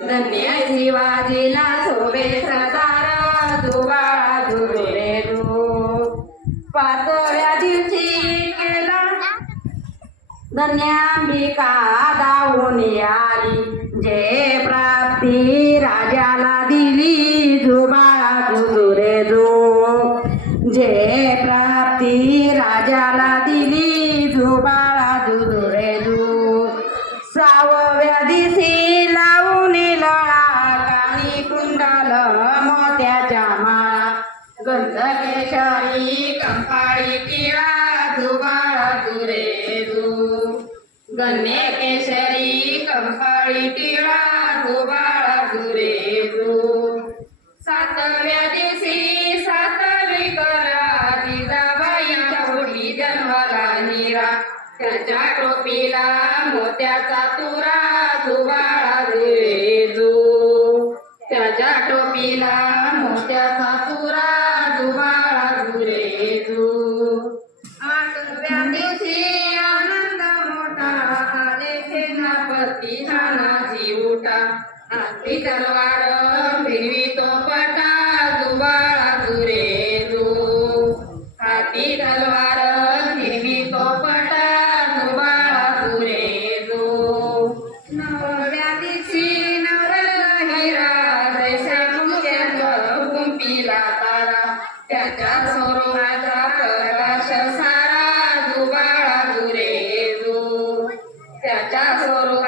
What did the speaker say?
धन्य शिवाजीला शोभे सरदार दुबा दुरे दू पाचव्या दिवशी केला. धन्याबिका दावून आली. जे प्राप्ती राजाला दिली जुबाळा दुरे जो जे प्राप्ती राजाला दिली गंधकेशरी कंपाळी टिळा दुबाळा दुरे दू गणे केशरी कंपाळी टिळा दुबाळा दुरे दू सातव्या दिवशी सातवी करा जिजाबाईच्या पोटी जन्माला निरा. त्याच्या टोपीला मोत्याचा तुरा दुबाळा दुरेजू त्याच्या टोपीला मोत्याचा भक्ती हाना जीवटा आस्ती तलवार तो पटा दुबाळा तुरे दो। हाती तलवार तो पटा दुबाळा तुरे दो। नवव्या दिवशी नवरला हिरा जैसा तारा। त्याच्या स्वरूपाचा प्रकाश सारा दुबाळा दुरे दो। त्याच्या स्वरूप